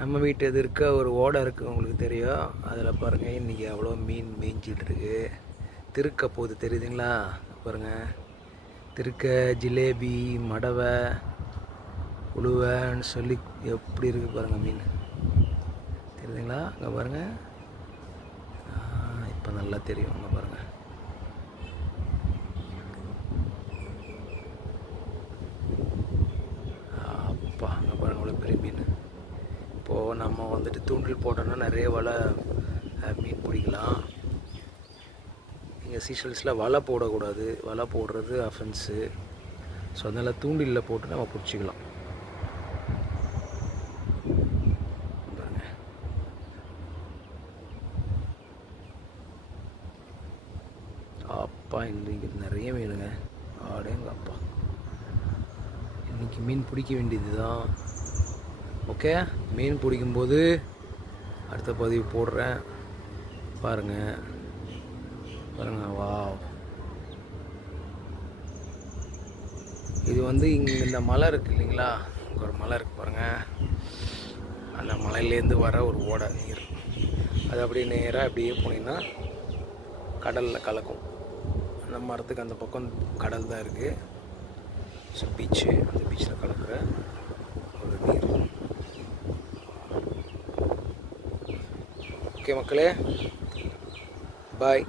நம்ம வீட்டு எதிர்க்க ஒரு ஓடை இருக்குது, உங்களுக்கு தெரியும். அதில் பாருங்கள் இன்றைக்கி அவ்வளோ மீன் மேய்ஞ்சிட்ருக்கு. திருக்க போகுது தெரியுதுங்களா? பாருங்கள், திருக்க, ஜிலேபி, மடவை, உழுவைன்னு சொல்லி எப்படி இருக்குது பாருங்கள் மீன். தெரியுதுங்களா? அங்கே பாருங்கள், இப்போ நல்லா தெரியும். அங்கே பாருங்கள், அப்பா அங்கே பாருங்கள் அவ்வளோ பெரிய மீன். இப்போது நம்ம வந்துட்டு தூண்டில் போட்டோன்னா நிறைய வலை மீன் பிடிக்கலாம். இங்கே சீஷல்ஸில் வலை போடக்கூடாது, வலை போடுறது அஃபென்ஸு. ஸோ அதனால் தூண்டிலில் போட்டு நம்ம பிடிச்சிக்கலாம். அப்பா இன்றைக்கி நிறைய மீனுங்க. ஆடேங்க அப்பா, இன்றைக்கி மீன் பிடிக்க வேண்டியது தான். ஓகே, மீன் பிடிக்கும்போது அடுத்த பதிவு போடுறேன். பாருங்கள் பாருங்கள், வா, இது வந்து இங்கே இந்த மலை இருக்குது இல்லைங்களா? இங்கே ஒரு மலை இருக்குது பாருங்கள். அந்த மலையிலேருந்து வர ஒரு ஓடை நீர், அது அப்படியே நேராக அப்படியே போனீங்கன்னா கடலில் கலக்கும். அந்த மரத்துக்கு அந்த பக்கம் கடல் தான் இருக்குது. ஸோ பீச்சு, அந்த பீச்சில் கலக்கிற ஒரு நீர். ஓகே மக்களே, பாய்.